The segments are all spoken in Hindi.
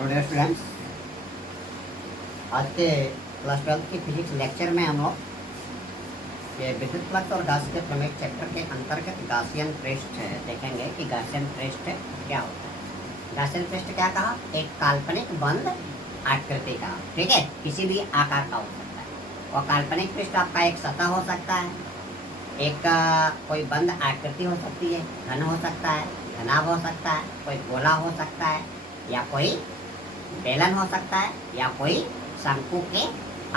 तो डियर स्टूडेंट्स, आज के क्लास 12 की फिजिक्स लेक्चर में हम लोग ये विद्युत फ्लक्स और गाउसियन प्रमेय चैप्टर के अंतर्गत गाउसियन पृष्ठ देखेंगे कि गाउसियन पृष्ठ क्या होता है। गाउसियन पृष्ठ क्या कहा? एक काल्पनिक बंद आकृति का, ठीक है, किसी भी आकार का हो सकता है। और काल्पनिक पृष्ठ आपका एक सतह हो सकता है, एक कोई बंद आकृति हो सकती है, घन हो सकता है, घनाभ हो सकता है, कोई गोला हो सकता है, या कोई बेलन हो सकता है, या कोई शंकु के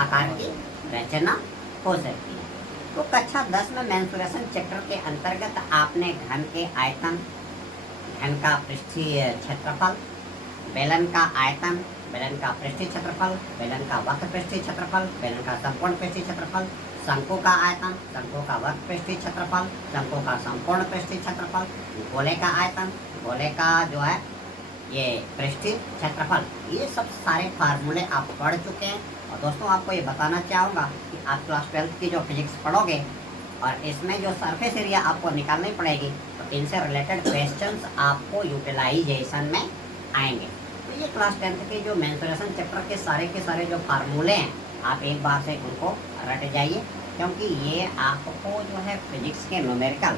आकार की रचना हो सकती है। तो कक्षा 10 में मेंसुरेशन चैप्टर के अंतर्गत आपने घन के आयतन, घन का पृष्ठीय क्षेत्रफल, बेलन का आयतन, बेलन का पृष्ठीय क्षेत्रफल, बेलन का वक्र पृष्ठीय क्षेत्रफल, बेलन का संपूर्ण पृष्ठीय क्षेत्रफल, शंकु का आयतन, शंकु का वक्र पृष्ठीय क्षेत्रफल, शंकु का संपूर्ण पृष्ठीय क्षेत्रफल, गोले का आयतन, गोले का जो है ये पृष्ठीय क्षेत्रफल, ये सब सारे फार्मूले आप पढ़ चुके हैं। और दोस्तों, आपको ये बताना चाहूँगा कि आप क्लास 12 की जो फिजिक्स पढ़ोगे और इसमें जो सरफेस एरिया आपको निकालनी पड़ेगी, तो इनसे रिलेटेड क्वेश्चंस आपको यूटिलाइजेशन में आएंगे। तो ये क्लास 10 के जो मेंसुरेशन चैप्टर के सारे जो फार्मूले हैं, आप एक बार से उनको रट जाइए, क्योंकि ये आपको जो है फिजिक्स के न्यूमेरिकल,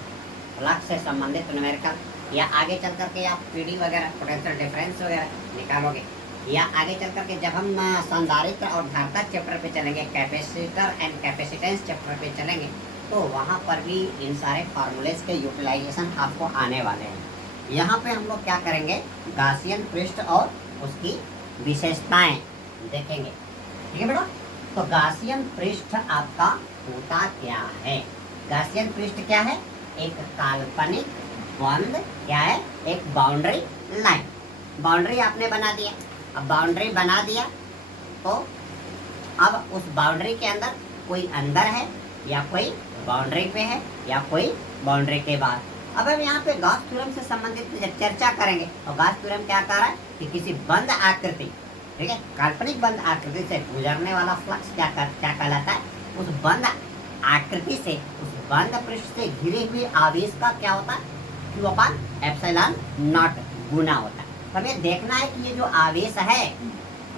फ्लक्स से संबंधित न्यूमेरिकल, या आगे चल करके आप पीडी वगैरह, पोटेंशियल डिफरेंस वगैरह निकालोगे, या आगे चल करके जब हम संधारित्र और धारिता चैप्टर पे चलेंगे, कैपेसिटर एंड कैपेसिटेंस चैप्टर पे चलेंगे, तो वहाँ पर भी इन सारे फार्मूलेस के यूटिलाइजेशन आपको आने वाले हैं। यहाँ पे हम लोग क्या करेंगे, गाउसियन पृष्ठ और उसकी विशेषताएं देखेंगे, ठीक है बेटा। तो गाउसियन पृष्ठ आपका होता क्या है? गाउसियन पृष्ठ क्या है? एक काल्पनिक बंद, क्या है, एक बाउंड्री लाइन। बाउंड्री आपने बना दिया। अब बाउंड्री बना दिया तो अब उस बाउंड्री के अंदर कोई अंदर है, या कोई बाउंड्री पे है, या कोई बाउंड्री के बाहर। अब हम यहाँ पे गॉस थ्योरम से संबंधित चर्चा करेंगे। और गॉस थ्योरम क्या कह रहा है कि किसी बंद आकृति, ठीक है, काल्पनिक बंद आकृति से गुजरने वाला फ्लक्स क्या कहलाता है? उस बंद आकृति से, उस बंद पृष्ठ से घिरे हुए आवेश का क्या होता है? Q/ε0 गुना होता है। तो हमें देखना है कि ये जो आवेश है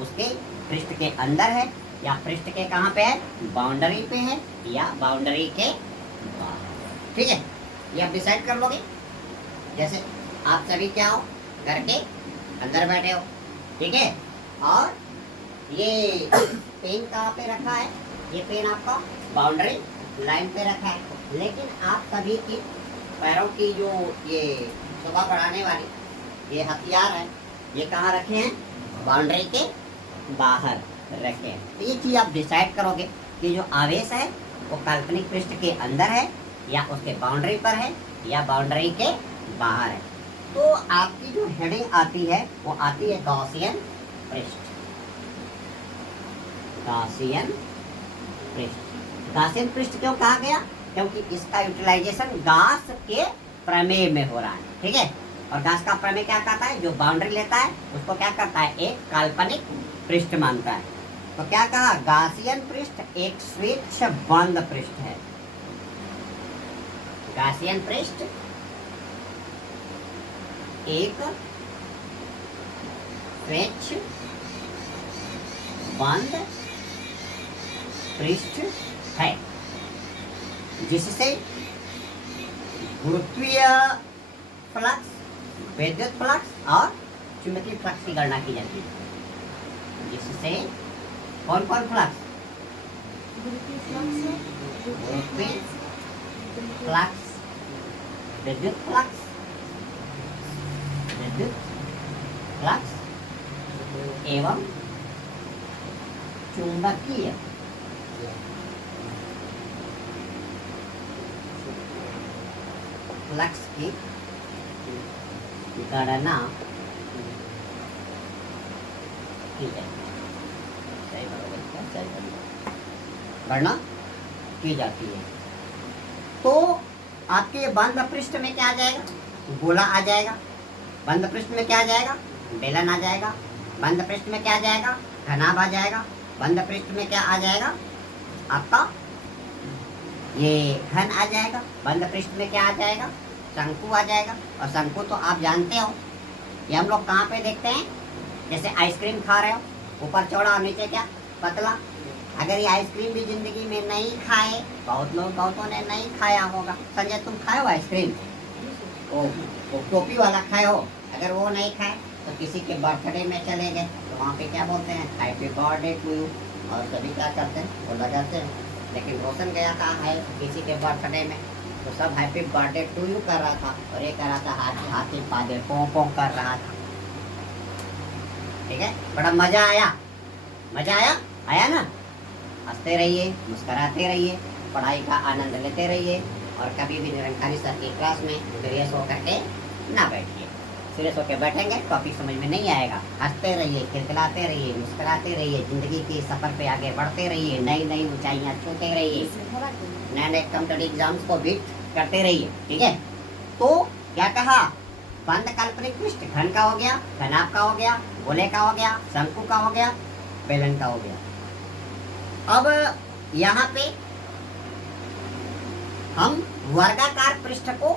उसके पृष्ठ के अंदर है, या पृष्ठ के कहाँ पे है? बाउंड्री पे है, या बाउंड्री के बाहर, ठीक है। ये आप डिसाइड कर लोगे। जैसे आप सभी क्या हो, घर के अंदर बैठे हो, ठीक है, और ये पेन कहाँ पे रखा है? ये पेन आपका बाउंड्री लाइन पे रखा है, लेकिन आप सभी की पैरों की जो ये शोभा बढ़ाने वाली ये हथियार है, ये कहाँ रखे हैं? बाउंड्री के बाहर रखे हैं। तो ये चीज़ आप डिसाइड करोगे कि जो आवेश है वो काल्पनिक पृष्ठ के अंदर है, या उसके बाउंड्री पर है, या बाउंड्री के बाहर है। तो आपकी जो हेडिंग आती है वो आती है गाउसियन पृष्ठ। गाउसियन पृष्ठ, गाउसियन पृष्ठ क्यों कहा गया? क्योंकि इसका यूटिलाइजेशन गास के प्रमेय में हो रहा है, ठीक है। और गास का प्रमेय क्या कहता है? जो बाउंड्री लेता है उसको क्या करता है? एक काल्पनिक पृष्ठ मानता है। तो क्या कहा? गाउसियन पृष्ठ एक स्वेच्छ बंद पृष्ठ है। गाउसियन पृष्ठ एक स्वेच्छ बंद पृष्ठ है, जिससे गुरुत्वीय फ्लक्स, विद्युत फ्लक्स और चुंबकीय फ्लक्स की गणना की जाती है। जिससे कौन कौन फ्लक्स? गुरुत्वीय फ्लक्स, विद्युत फ्लक्स, एवं चुंबकीय फ्लक्स की गणना की जाती है। गणना की जाती है। तो आपके ये बंद पृष्ठ में क्या आ जाएगा? गोला आ जाएगा। बंद पृष्ठ में क्या आ जाएगा? बेलन आ जाएगा। बंद पृष्ठ में क्या आ जाएगा? घनाभ आ जाएगा। बंद पृष्ठ में क्या आ जाएगा? आपका ये घन आ जाएगा। बंद पृष्ठ में क्या आ जाएगा? शंकु आ जाएगा। और शंकु तो आप जानते हो, ये हम लोग कहाँ पे देखते हैं? जैसे आइसक्रीम खा रहे हो, ऊपर चौड़ा और नीचे क्या पतला। अगर ये आइसक्रीम भी जिंदगी में नहीं खाए, बहुतों ने नहीं खाया होगा। संजय तुम खाए हो आइसक्रीम? वो टोपी वाला खाए हो? अगर वो नहीं खाए तो किसी के बर्थडे में चले गए तो वहाँ पे क्या बोलते हैं, हैप्पी बर्थडे टू यू, और सभी क्या करते हैं, वो लगाते हैं। लेकिन रोशन गया था है किसी के बर्थडे में, तो सब हैप्पी बर्थडे टू यू कर रहा था, और ये कर रहा था हाथी हाथी पादे पों कर रहा था। ठीक है, बड़ा मजा आया, मजा आया ना। हंसते रहिए, मुस्कुराते रहिए, पढ़ाई का आनंद लेते रहिए, और कभी भी निरंकारी सर की क्लास में सीरियस होकर के ना बैठिए। सीरियस होकर बैठेंगे टॉपिक समझ में नहीं आएगा। हंसते रहिए, खिलखिलाते रहिए, मुस्कुराते रहिए, जिंदगी के सफर पे आगे बढ़ते रहिए, नई नई ऊंचाइयां छूते रहिए, नए नए कॉम्पिटेटिव एग्जाम्स को बीट करते रहिए। ठीक है, तो क्या कहा, बंद काल्पनिक पृष्ठ घन का हो गया, घनाभ का हो गया, गोले का हो गया, शंकु का हो गया, बेलन का हो गया। अब यहाँ पे हम वर्गाकार पृष्ठ को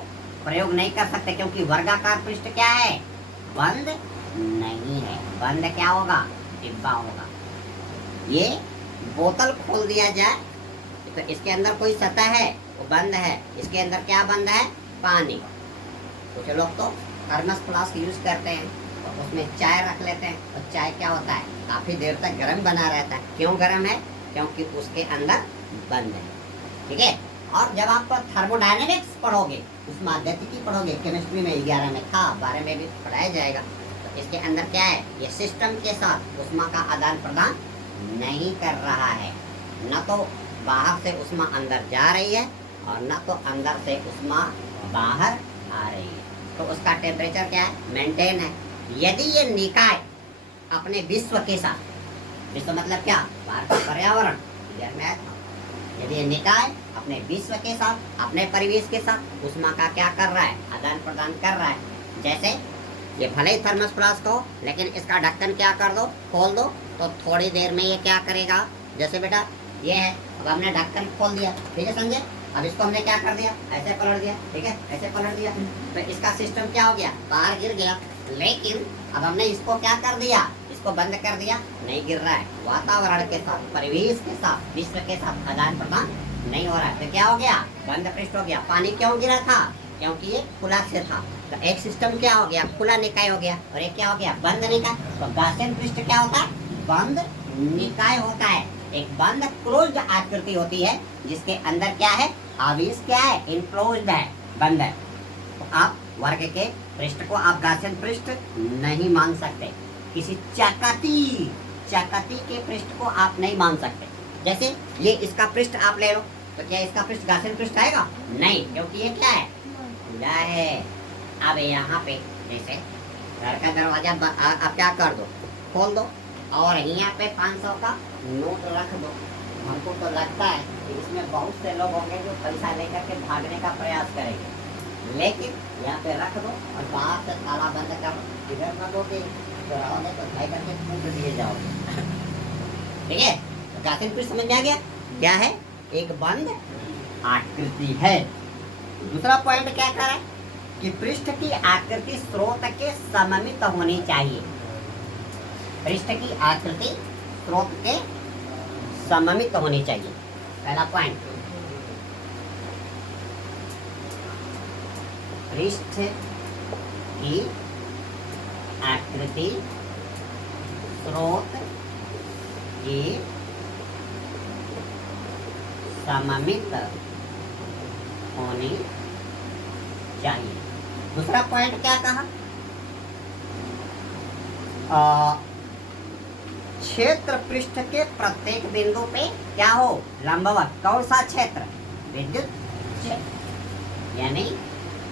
प्रयोग नहीं कर सकते, क्योंकि वर्गाकार पृष्ठ क्या है, बंद नहीं है। बंद क्या होगा, डिब्बा होगा। ये बोतल खोल दिया जाए तो इसके अंदर कोई सतह है, वो बंद है। इसके अंदर क्या बंद है, पानी। कुछ लोग तो थर्मस फ्लास्क यूज करते हैं, तो उसमें चाय रख लेते हैं, तो चाय क्या होता है, काफी देर तक गर्म बना रहता है। क्यों गर्म है, क्योंकि उसके अंदर बंद है। ठीक है, और जब आप थर्मोडायनेमिक्स पढ़ोगे, उष्मागतिकी पढ़ोगे, केमिस्ट्री में 11 में था, 12 में भी पढ़ाया जाएगा, तो इसके अंदर क्या है, ये सिस्टम के साथ उष्मा का आदान प्रदान नहीं कर रहा है। न तो बाहर से उष्मा अंदर जा रही है, और न तो अंदर से उष्मा बाहर आ रही है। तो उसका टेम्परेचर क्या है, मेंटेन है। यदि ये निकाय अपने विश्व के साथ, विश्व मतलब क्या, बाहर का पर्यावरण, क्लियर में आया था। यदि ये निकाय अपने विश्व के साथ, अपने परिवेश के साथ उष्मा का क्या कर रहा है, आदान प्रदान कर रहा है। जैसे ये भले ही थर्मस फ्लास्क हो, लेकिन इसका ढक्कन क्या कर दो, खोल दो, तो थोड़ी देर में ये क्या करेगा। जैसे बेटा ये है, अब हमने ढक्कन खोल दिया, ठीक है संजय, अब इसको हमने क्या कर दिया, ऐसे पलट दिया। ठीक है, ऐसे पलट दिया, तो इसका सिस्टम क्या हो गया, बाहर गिर गया। लेकिन अब हमने इसको क्या कर दिया, इसको बंद कर दिया, नहीं गिर रहा है। वातावरण के साथ, परिवेश के साथ, विश्व के साथ आदान प्रदान नहीं हो रहा है, तो क्या हो गया, बंद पृष्ठ हो गया। पानी क्यों गिरा था, क्योंकि ये खुला से था। तो एक सिस्टम क्या हो गया, खुला निकाय हो गया, और एक क्या हो गया, बंद निकाय। तो गासियन पृष्ठ क्या होता है, बंद निकाय होता है। एक बंद क्लोज्ड आकृति होती है, जिसके अंदर क्या है, आवेश क्या है, इनक्लोज्ड है, बंद है। तो आप वर्ग के पृष्ठ को आप गासियन पृष्ठ नहीं मान सकते। किसी चकाती के पृष्ठ को आप नहीं मान सकते। जैसे ये इसका पृष्ठ आप ले लो, तो क्या इसका पृष्ठ गासियन पृष्ठ आएगा, नहीं, क्योंकि ये क्या है, खुला है। अब यहाँ पे जैसे घर का दरवाजा आप क्या कर दो, खोल दो, और यहाँ पे 500 का नोट रख दो। हमको तो लगता है कि इसमें बहुत से लोग होंगे जो पैसा लेकर के भागने का प्रयास करेंगे, लेकिन यहाँ पे रख दो और बाहर से ताला बंद कर दो। इधर न दोगे तो रहोगे तो भाई करके कूद दिए जाओगे। ठीक है, तो गासियन पृष्ठ समझ में आ गया क्या है, एक बंद आकृति है। दूसरा पॉइंट क्या कर रहा है कि पृष्ठ की आकृति स्रोत के सममित होनी चाहिए। पृष्ठ की आकृति स्रोत के सममित होनी चाहिए, पहला पॉइंट। पृष्ठ की आकृति स्रोत की सममित होनी चाहिए। दूसरा पॉइंट क्या कहा, क्षेत्र पृष्ठ के प्रत्येक बिंदु पे क्या हो, लंबवत। कौन सा क्षेत्र, विद्युत क्षेत्र। यानी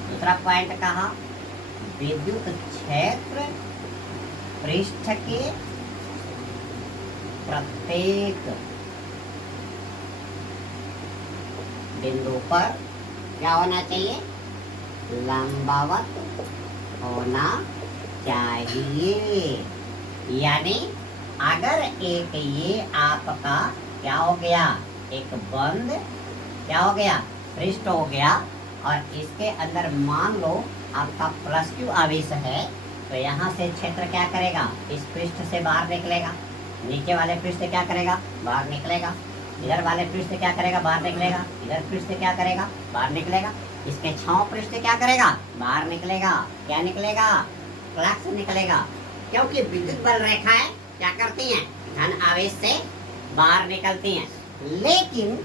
दूसरा पॉइंट कहा, विद्युत क्षेत्र पृष्ठ के प्रत्येक बिंदु पर क्या होना चाहिए, लंबवत होना चाहिए। यानी अगर एक ये आपका क्या हो गया, एक बंद क्या हो गया, पृष्ठ हो गया, और इसके अंदर मान लो आपका +Q आवेश है, तो यहाँ से क्षेत्र क्या करेगा, इस पृष्ठ से बाहर निकलेगा, नीचे वाले पृष्ठ से क्या करेगा, बाहर निकलेगा, इधर वाले पृष्ठ से क्या करेगा, बाहर निकलेगा, इधर पृष्ठ से क्या करेगा, बाहर निकलेगा, इसके छांव पृष्ठ से क्या करेगा, बाहर निकलेगा। क्या निकलेगा, फ्लक्स निकलेगा, क्योंकि विद्युत बल रेखाएं क्या करती हैं, धन आवेश से बाहर निकलती हैं। लेकिन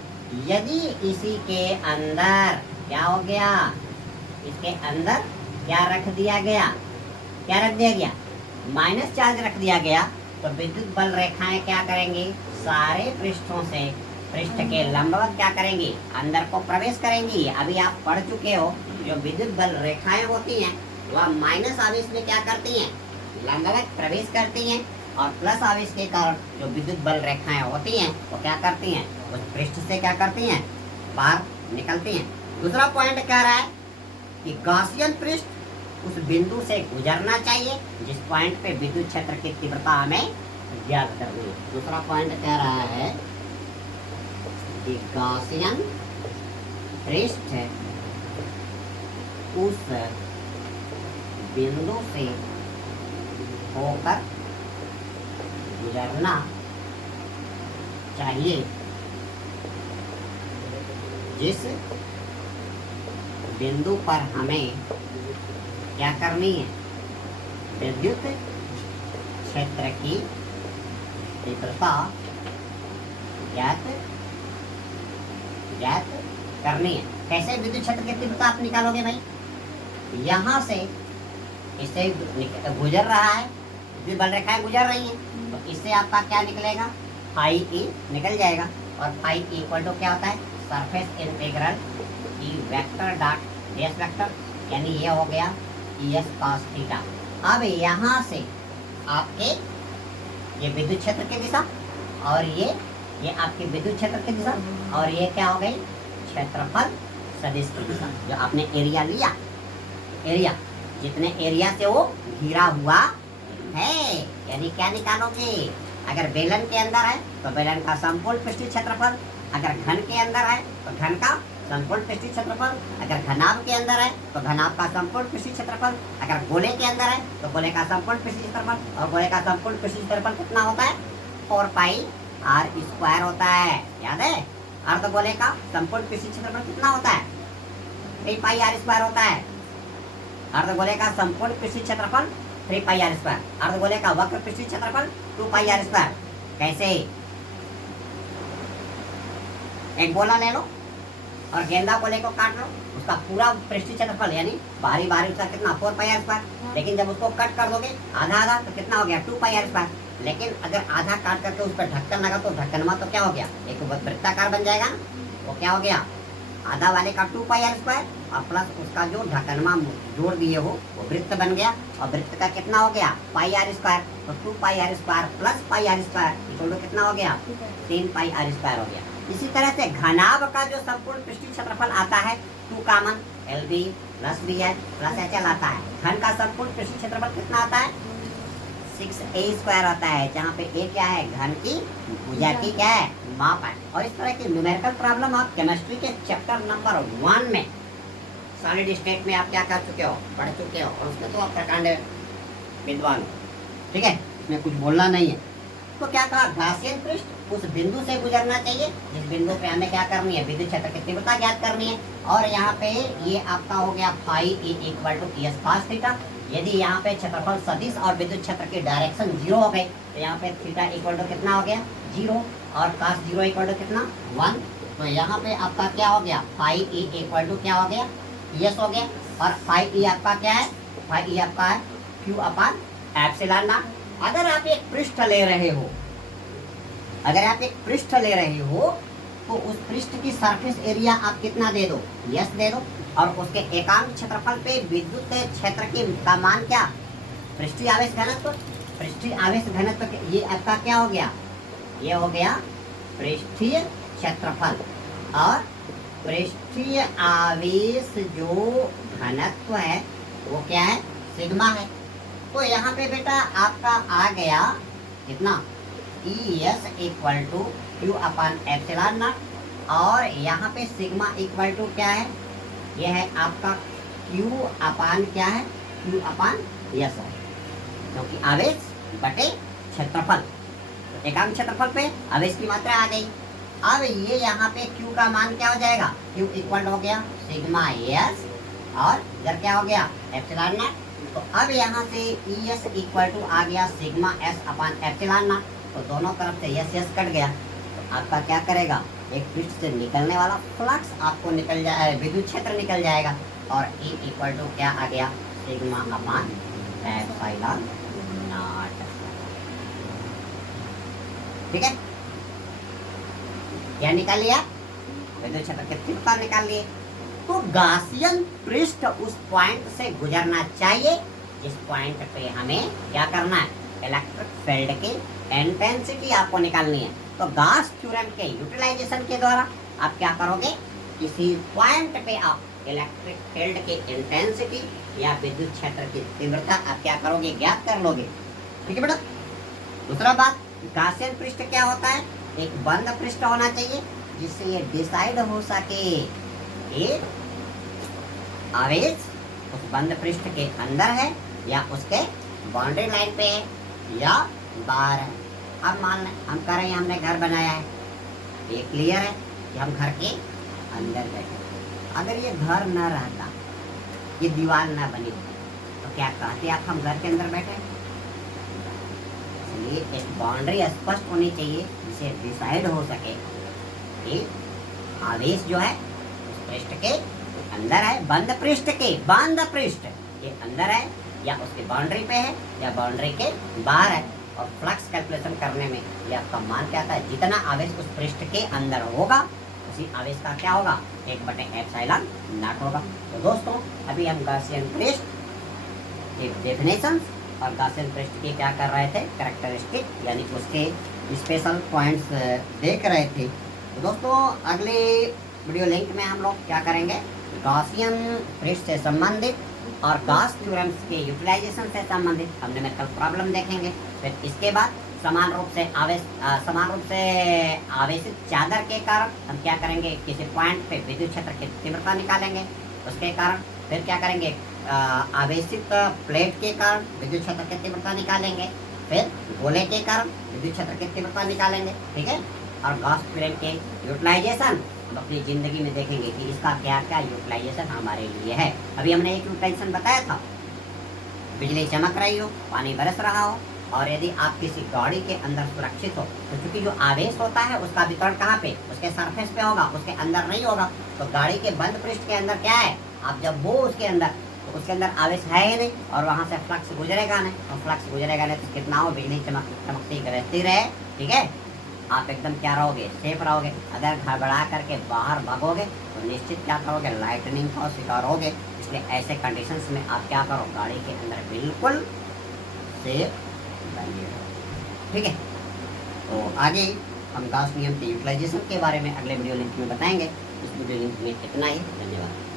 यदि इसी के अंदर क्या हो गया, इसके अंदर क्या रख दिया गया, क्या रख दिया गया, माइनस चार्ज रख दिया गया, तो विद्युत बल रेखाएं क्या करेंगी, सारे पृष्ठों से पृष्ठ के लंबवत क्या करेंगी, अंदर को प्रवेश करेंगी। अभी आप पढ़ चुके हो, जो विद्युत बल रेखाएं होती हैं वह माइनस आवेश में क्या करती हैं, लंबवत प्रवेश करती हैं, और प्लस आवेश के कारण जो विद्युत बल रेखाएं होती हैं वो क्या करती हैं, उस पृष्ठ से क्या करती हैं, बाहर निकलती हैं। दूसरा पॉइंट कह रहा है कि गॉसियन पृष्ठ उस बिंदु से गुजरना चाहिए जिस पॉइंट पे विद्युत क्षेत्र की तीव्रता हमें ज्ञात करनी है। दूसरा पॉइंट कह रहा है कि गॉसियन पृष्ठ उस बिंदु से होकर गुजरना चाहिए जिस बिंदु पर हमें क्या करनी है, विद्युत क्षेत्र की तीव्रता ज्ञात करनी है। कैसे विद्युत क्षेत्र की तीव्रता आप निकालोगे भाई, यहाँ से इससे गुजर रहा है, विद्युत बल रेखाएं गुजर रही हैं, तो इससे आपका क्या निकलेगा, फाई ई निकल जाएगा, और फाई इक्वल टू क्या होता है, surface integral E vector dot S vector, यानी ये हो गया एस कॉस थीटा। अब यहाँ से आपके ये विद्युत क्षेत्र की दिशा, और ये आपकी विद्युत क्षेत्र की दिशा, और ये क्या हो गई, क्षेत्रफल सदिश की दिशा। जो आपने एरिया लिया, एरिया जितने एरिया से वो घिरा हुआ है, यानी क्या निकालोगे, अगर बेलन के अंदर है तो बेलन का संपूर्ण पृष्ठीय क्षेत्रफल, अगर घन के अंदर है तो घन का संपूर्ण पृष्ठीय क्षेत्रफल, अगर घनाभ के अंदर है तो घनाभ का संपूर्ण पृष्ठीय क्षेत्रफल, अगर गोले के अंदर है तो गोले का संपूर्ण पृष्ठीय क्षेत्रफल, और गोले का संपूर्ण पृष्ठीय क्षेत्रफल कितना होता है, 4 पाई आर स्क्वायर होता है। याद है, अर्धगोले का संपूर्ण पृष्ठीय क्षेत्रफल कितना होता है, 3 पाई आर स्क्वायर होता है। अर्धगोले का संपूर्ण पृष्ठीय क्षेत्रफल 3 पाई आर स्क्वायर, अर्धगोले का वक्र पृष्ठीय क्षेत्रफल 2 पाई आर स्क्वायर। कैसे, एक गोला ले लो और गेंदा गोले को काट लो, उसका पूरा पृष्ठीय क्षेत्रफल यानी बाहरी उसका कितना, 4 पाई आर स्क्वायर। लेकिन जब उसको कट कर दोगे आधा आधा तो कितना हो गया, 2 पाई आर स्क्वायर। लेकिन अगर आधा काट करके उस पर ढक्कन लगा तो ढक्कनमा तो क्या हो गया, एक वृत्ताकार बन जाएगा ना, वो क्या हो गया, आधा वाले का 2 पाई आर स्क्वायर, और प्लस उसका जो ढक्कनमा जोड़ दिए हो वो वृत्त बन गया, और वृत्त का कितना हो गया, पाई आर स्क्वायर। तो 2 pi R square plus pi R square equal to कितना हो गया, 3 पाई आर स्क्वायर हो गया। इसी तरह से घनाभ का जो संपूर्ण पृष्ठीय क्षेत्रफल आता है 2 common l b plus b h plus h l आता है। घन का संपूर्ण पृष्ठीय क्षेत्रफल कितना आता है, 6a स्क्वायर आता है, जहाँ पे a क्या है, घन की भुजा की क्या है, माप है। और इस तरह की न्यूमेरिकल प्रॉब्लम आप केमिस्ट्री के चैप्टर नंबर 1 में सॉलिड स्टेट में आप क्या कर चुके हो, पढ़ चुके हो, और उसमें तो आप प्रकांड विद्वान हो, ठीक है, इसमें कुछ बोलना नहीं है। तो क्या कहा, गॉसियन पृष्ठ उस बिंदु से गुजरना चाहिए जिस बिंदु पे हमें क्या करनी है, विद्युत क्षेत्र की तीव्रता ज्ञात करनी है। और यहाँ पे ये आपका हो गया phi equal to s cos theta. यदि यहाँ पे क्षेत्रफल सदिश और विद्युत क्षेत्र की डायरेक्शन 0 हो गई तो यहाँ पे थीटा इक्वल टू कितना हो गया, 0, और cos 0 इक्वल टू कितना, 1। तो यहाँ पे आपका क्या हो गया, फाई इक्वल टू क्या हो गया, यस हो गया। और फाई आपका क्या है, फाई आपका है क्यू अपान एप्सिलॉन नॉट। अगर आप एक पृष्ठ ले रहे हो, अगर आप एक पृष्ठ ले रहे हो तो उस पृष्ठ की सरफेस एरिया आप कितना दे दो, यस दे दो, और उसके एकांक क्षेत्रफल पे विद्युत क्षेत्र की का मान क्या, पृष्ठीय आवेश घनत्व, पृष्ठीय आवेश घनत्व, ये आपका क्या हो गया, ये हो गया पृष्ठीय क्षेत्रफल। और पृष्ठीय आवेश जो घनत्व है वो क्या है, सिग्मा है। तो यहाँ पे बेटा आपका आ गया कितना, E s equal to q upon epsilon naught, और यहाँ पे सिग्मा इक्वल टू क्या है, ये है आपका क्यू अपान क्या है, क्यू अपान यस है। क्योंकि आवेश बटे क्षेत्रफल, तो एकांक क्षेत्रफल पे आवेश की मात्रा आ गई। अब ये यहाँ पे Q का मान क्या हो जाएगा, Q इक्वल हो गया सिग्मा एस और इधर क्या हो गया एप्सिलॉन नॉट। तो अब यहाँ से ES इक्वल टू आ गया sigma S upon epsilon not, तो दोनों तरफ से यस यस कट गया। तो आपका क्या करेगा, एक पृष्ठ से निकलने वाला फ्लक्स आपको निकल जाए, विद्युत क्षेत्र निकल जाएगा, और E इक्वल टू क्या आ गया सिग्मा अपॉन एप्सिलॉन नॉट। ठीक है, क्या निकाल लिया, विद्युत क्षेत्र की तीव्रता निकाल लिए। तो गासियन पृष्ठ उस पॉइंट से गुजरना चाहिए जिस पॉइंट पे हमें क्या करना है, इलेक्ट्रिक फील्ड की इंटेंसिटी आपको निकालनी है। तो गास थ्योरम के यूटिलाइजेशन के द्वारा आप क्या करोगे, किसी पॉइंट पे आप इलेक्ट्रिक फील्ड की इंटेंसिटी या विद्युत क्षेत्र की तीव्रता आप क्या करोगे, ज्ञात कर लोगे। ठीक है बेटा। दूसरा बात, गासियन पृष्ठ क्या होता है, एक बंद पृष्ठ होना चाहिए जिससे ये डिसाइड हो सके कि आवेश उस बंद पृष्ठ के अंदर है या उसके बाउंड्री लाइन पे है या बाहर है। अब मान लें हम कह रहे हैं हमने घर बनाया है, ये क्लियर है कि हम घर के अंदर बैठे। अगर ये घर न रहता, ये दीवार न बनी होती, तो क्या कहते आप हम घर के अंदर बैठे। इसलिए एक बाउंड्री स्पष्ट होनी चाहिए जिसे डिसाइड हो सके कि आवेश जो है उस पृष्ठ के अंदर है, बंद पृष्ठ के अंदर है या उसके बाउंड्री पे है या बाउंड्री के बाहर है। और फ्लक्स कैलकुलेशन करने में ये आपका मान क्या आता है, जितना आवेश उस पृष्ठ के अंदर होगा उसी आवेश का क्या होगा, 1/एप्सिलॉन नॉट होगा। तो दोस्तों अभी हम गासियन पृष्ठ के डेफिनेशन और गासियन पृष्ठ की क्या कर रहे थे, कैरेक्टरिस्टिक यानी उसके स्पेशल पॉइंट्स देख रहे थे। तो दोस्तों अगले वीडियो लिंक में हम लोग क्या करेंगे, गासियन पृष्ठ से संबंधित और गास थ्योरम्स के यूटिलाइजेशन से संबंधित हम न्यूमेरिकल प्रॉब्लम देखेंगे। फिर इसके बाद समान रूप से आवेशित चादर के कारण हम क्या करेंगे, किसी पॉइंट पे विद्युत क्षेत्र की तीव्रता निकालेंगे। उसके कारण फिर क्या करेंगे, आवेशित प्लेट के कारण विद्युत क्षेत्र की तीव्रता निकालेंगे। फिर गोले के कारण विद्युत क्षेत्र की तीव्रता निकालेंगे। ठीक है, और गास थ्योरम के यूटिलाइजेशन हम अपनी ज़िंदगी में देखेंगे कि इसका क्या क्या यूटिलाइजेशन हमारे लिए है। अभी हमने एक यूटिलाइजेशन बताया था, बिजली चमक रही हो, पानी बरस रहा हो, और यदि आप किसी गाड़ी के अंदर सुरक्षित हो, तो चूंकि जो आवेश होता है उसका वितरण कहाँ पे, उसके सरफेस पे होगा, उसके अंदर नहीं होगा। तो गाड़ी के बंद पृष्ठ के अंदर क्या है, आप जब वो उसके अंदर, तो उसके अंदर आवेश है ही नहीं और वहाँ से फ्लक्स गुजरेगा नहीं, और फ्लक्स गुजरेगा नहीं तो कितना हो, बिजली चमकती रहती रहे। ठीक है, आप एकदम क्या रहोगे, सेफ रहोगे। अगर घबरा करके बाहर भागोगे तो निश्चित क्या करोगे, लाइटनिंग का शिकार होगे। इसलिए ऐसे कंडीशंस में आप क्या करो, गाड़ी के अंदर बिल्कुल सेफ बनिए। ठीक है, तो आगे हम गास नियम के यूटिलाइजेशन के बारे में अगले वीडियो लिंक में बताएंगे। इस वीडियो लिंक में इतना ही, धन्यवाद।